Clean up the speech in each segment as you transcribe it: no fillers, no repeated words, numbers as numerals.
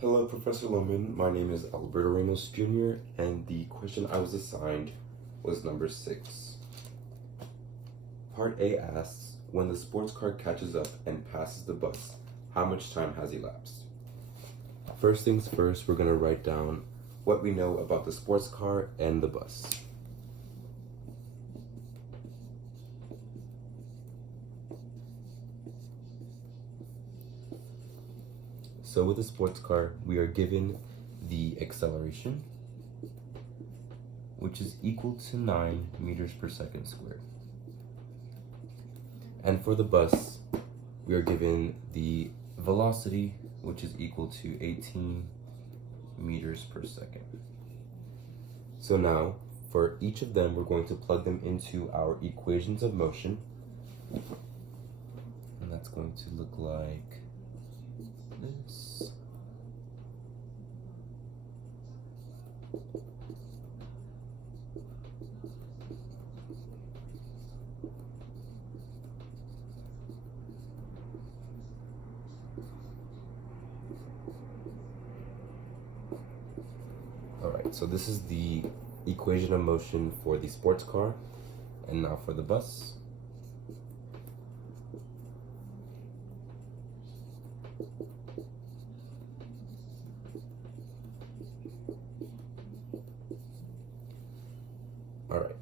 Hello, Professor Lohman. My name is Alberto Ramos Jr., and the question I was assigned was number 6. Part A asks, when the sports car catches up and passes the bus, how much time has elapsed? First things first, we're going to write down what we know about the sports car and the bus. So with the sports car, we are given the acceleration, which is equal to 9 meters per second squared. And for the bus, we are given the velocity, which is equal to 18 meters per second. So now, for each of them, we're going to plug them into our equations of motion. And that's going to look like this. Alright, so this is the equation of motion for the sports car, and now for the bus. Alright,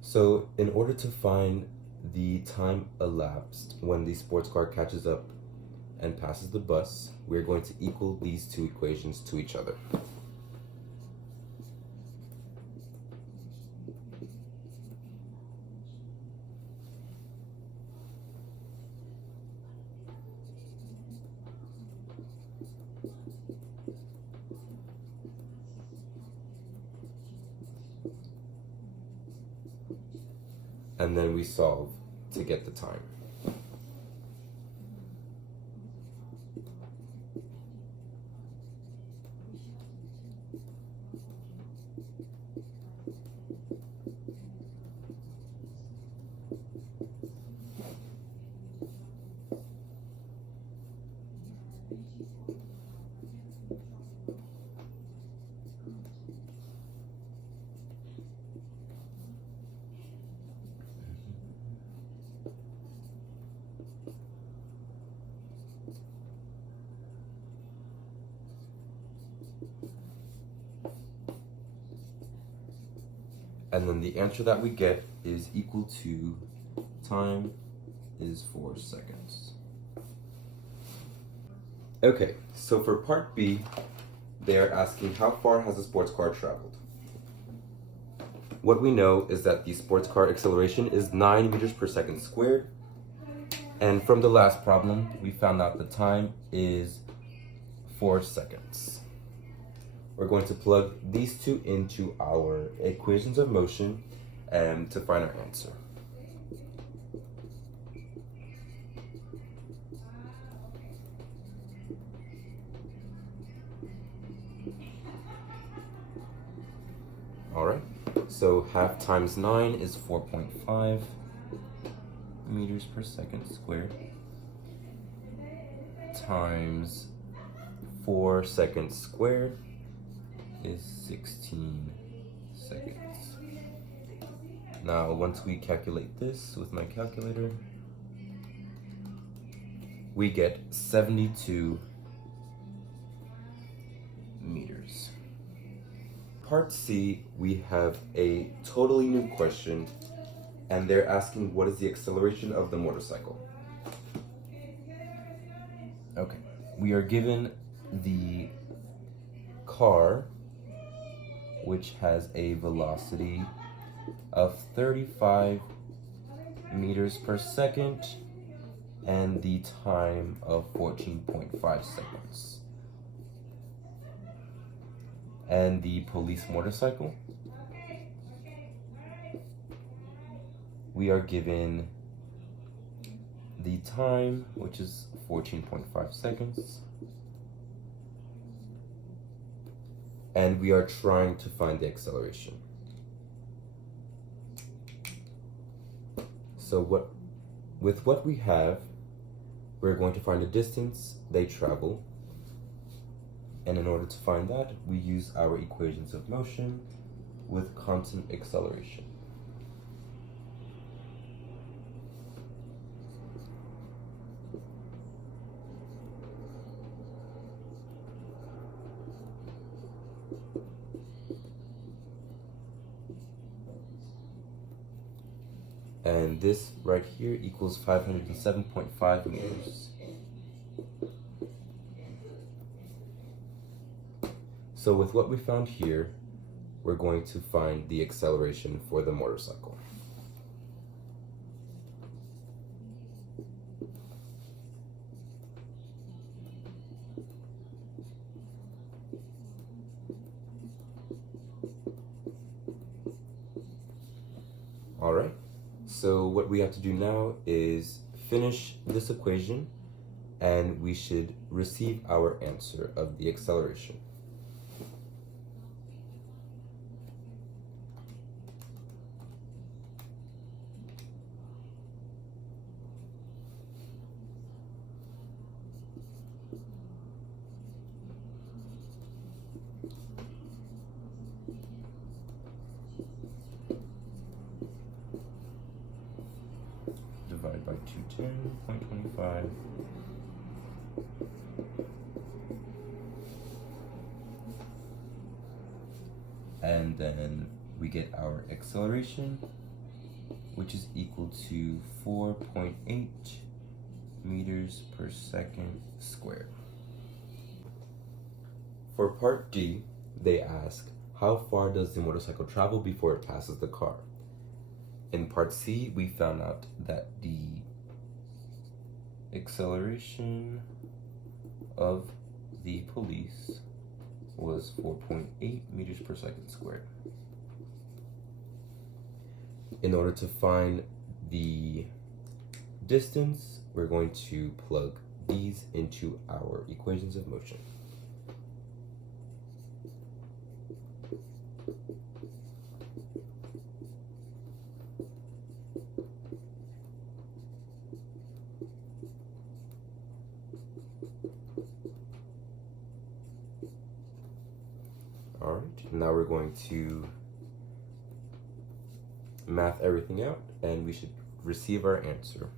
so in order to find the time elapsed when the sports car catches up and passes the bus, we're going to equal these two equations to each other. And then we solve to get the time. And then the answer that we get is equal to time is 4 seconds. Okay, so for part B, they are asking how far has the sports car traveled? What we know is that the sports car acceleration is 9 meters per second squared. And from the last problem, we found out the time is 4 seconds. We're going to plug these two into our equations of motion to find our answer. All right, so half times 9 is 4.5 meters per second squared times 4 seconds squared is 16 seconds. Now, once we calculate this with my calculator, we get 72 meters. Part C, we have a totally new question, and they're asking what is the acceleration of the motorcycle? Okay, we are given the car, which has a velocity of 35 meters per second and the time of 14.5 seconds. And the police motorcycle, we are given the time, which is 14.5 seconds. And we are trying to find the acceleration. So with what we have, we're going to find the distance they travel, And in order to find that, we use our equations of motion with constant acceleration. And this right here equals 507.5 meters. So with what we found here, we're going to find the acceleration for the motorcycle. All right, so what we have to do now is finish this equation, and we should receive our answer of the acceleration. Divide by 210.25. And then we get our acceleration, which is equal to 4.8 meters per second squared. For part D, they ask, how far does the motorcycle travel before it passes the car? In part C, we found out that the acceleration of the police was 4.8 meters per second squared. In order to find the distance, we're going to plug these into our equations of motion. All right, now we're going to math everything out, and we should receive our answer.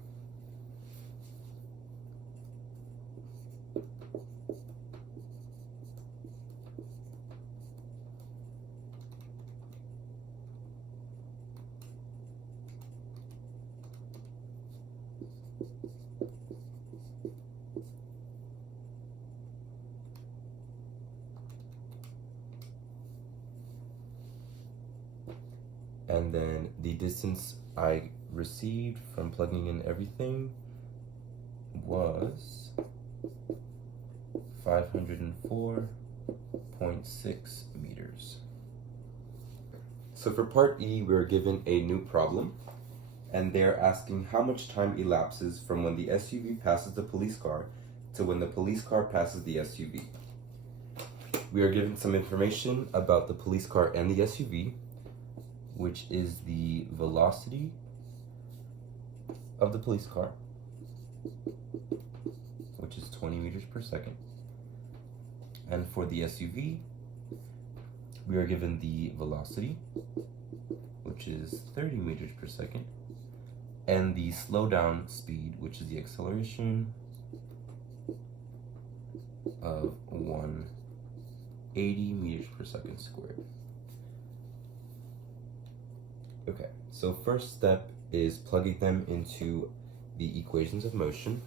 And then the distance I received from plugging in everything was 504.6 meters. So for part E, we were given a new problem, and they're asking how much time elapses from when the SUV passes the police car to when the police car passes the SUV. We are given some information about the police car and the SUV, which is the velocity of the police car, which is 20 meters per second. And for the SUV, we are given the velocity, which is 30 meters per second, and the slowdown speed, which is the acceleration of 180 meters per second squared. Okay, so first step is plugging them into the equations of motion.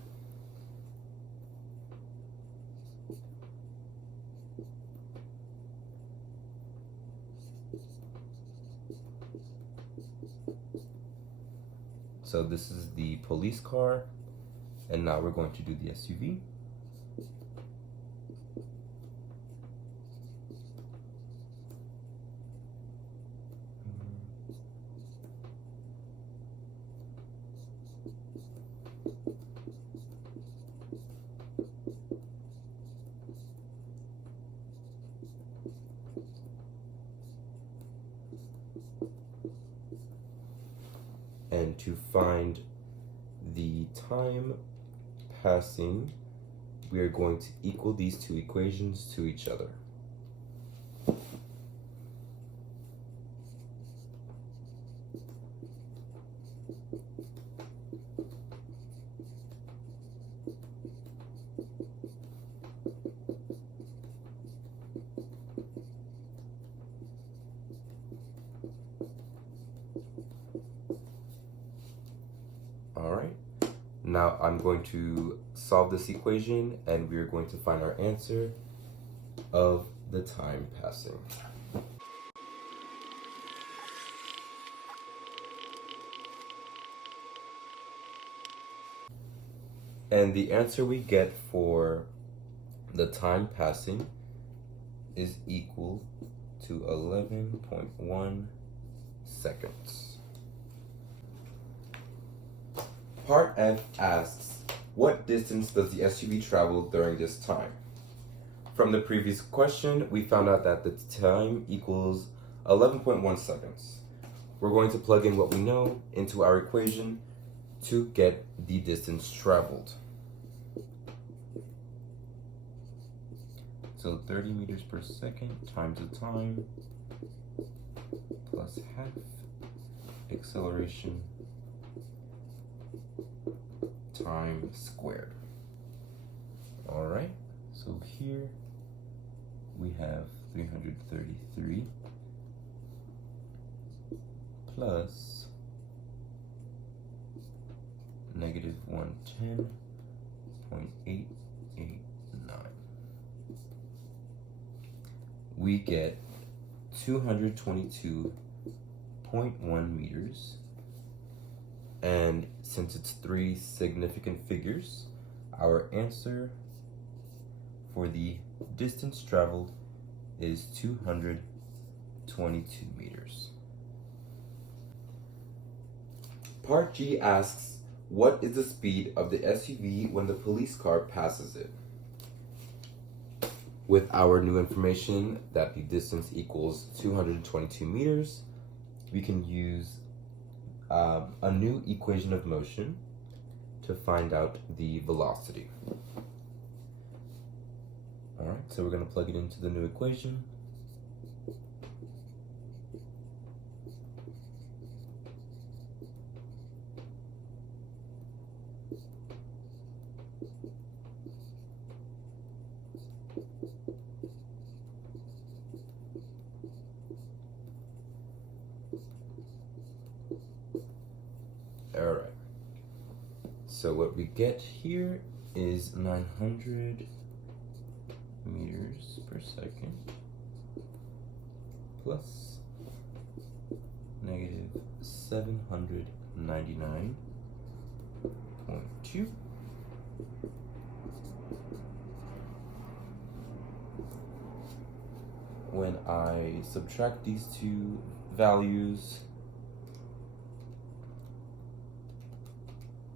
So this is the police car, and now we're going to do the SUV. And to find the time passing we are going to equal these two equations to each other. All right, now I'm going to solve this equation and we are going to find our answer of the time passing. And the answer we get for the time passing is equal to 11.1 seconds. Part F asks, what distance does the SUV travel during this time? From the previous question, we found out that the time equals 11.1 seconds. We're going to plug in what we know into our equation to get the distance traveled. So 30 meters per second times the time plus half acceleration time squared. All right, so here we have 333 plus negative 110.889. We get 222.1 meters. And since it's three significant figures, our answer for the distance traveled is 222 meters. Part G asks, what is the speed of the SUV when the police car passes it? With our new information that the distance equals 222 meters, we can use a new equation of motion to find out the velocity. All right, so we're going to plug it into the new equation. All right, so what we get here is 900 meters per second plus negative 799.2 . When I subtract these two values,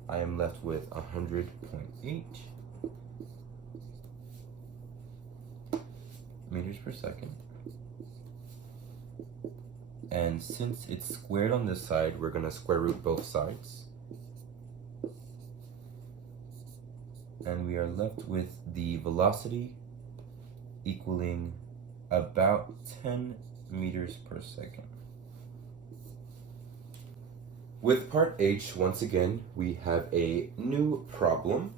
I am left with 100.8 meters per second. And since it's squared on this side, we're going to square root both sides. And we are left with the velocity equaling about 10 meters per second. With part H, once again, we have a new problem.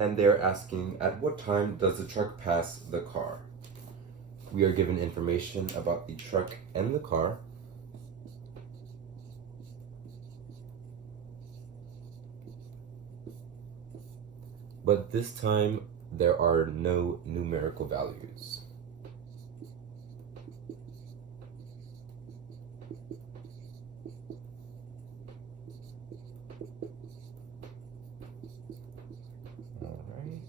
And they're asking, at what time does the truck pass the car? We are given information about the truck and the car. But this time, there are no numerical values. All right.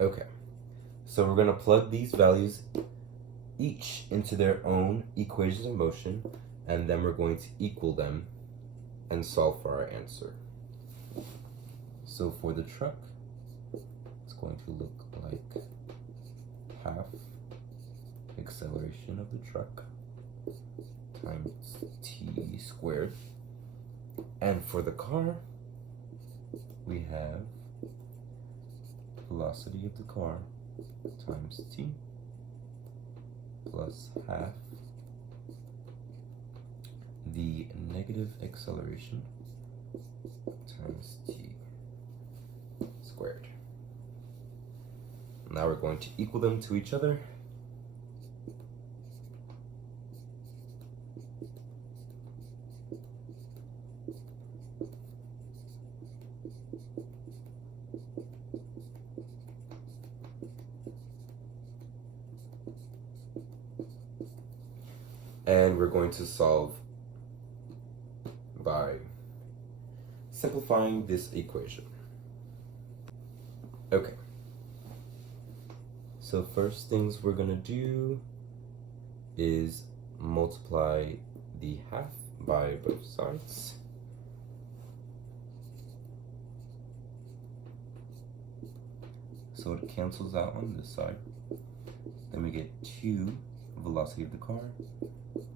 Okay, so we're going to plug these values each into their own equations of motion, and then we're going to equal them and solve for our answer. So for the truck, it's going to look like half acceleration of the truck times t squared. And for the car, we have velocity of the car times t plus half the negative acceleration times t squared. Now we're going to equal them to each other. And we're going to solve by simplifying this equation. Okay. So first things we're gonna do is multiply the half by both sides. So it cancels out on this side. Then we get 2 velocity of the car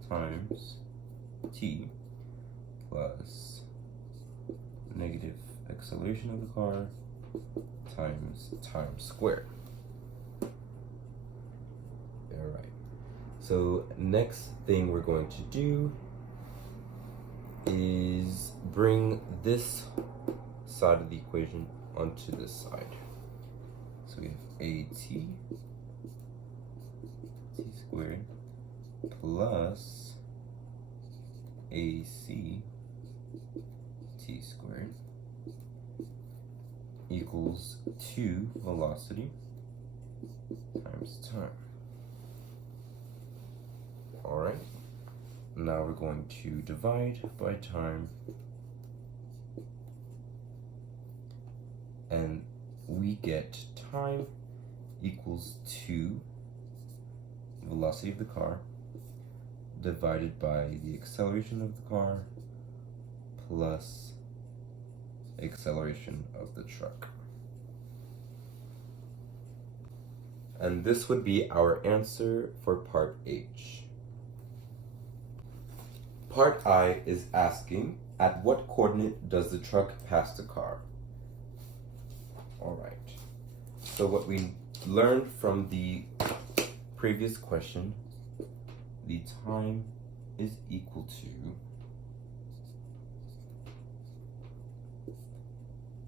times t plus negative acceleration of the car times time squared. Alright, so next thing we're going to do is bring this side of the equation onto this side. So we have at t squared plus ac t squared equals 2 velocity times time. Alright, now we're going to divide by time, and we get time equals 2 velocity of the car divided by the acceleration of the car plus acceleration of the truck. And this would be our answer for part H. Part I is asking, at what coordinate does the truck pass the car? Alright, so what we learned from the previous question, the time is equal to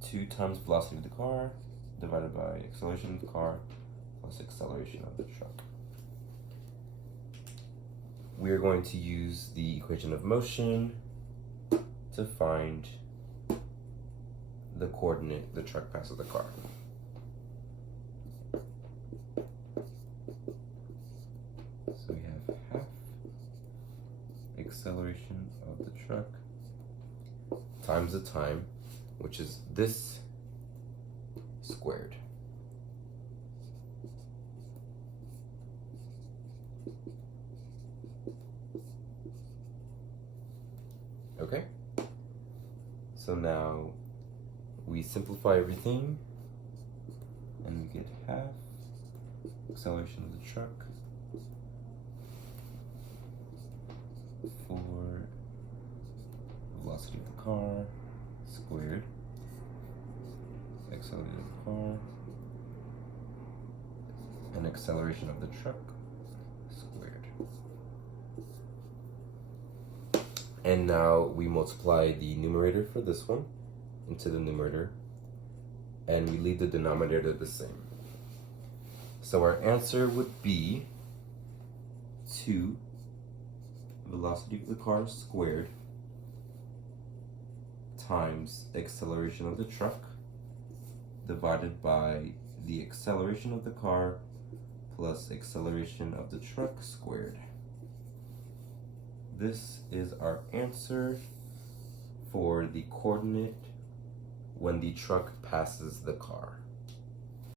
2 times velocity of the car divided by acceleration of the car plus acceleration of the truck. We're going to use the equation of motion to find the coordinate the truck passes the car. So we have half acceleration of the truck times the time, which is this squared. Okay, so now we simplify everything and we get half acceleration of the truck for velocity of the car squared acceleration of the car and acceleration of the truck squared. And now we multiply the numerator for this one into the numerator, and we leave the denominator the same. So our answer would be 2 velocity of the car squared times acceleration of the truck divided by the acceleration of the car plus acceleration of the truck squared. This is our answer for the coordinate when the truck passes the car.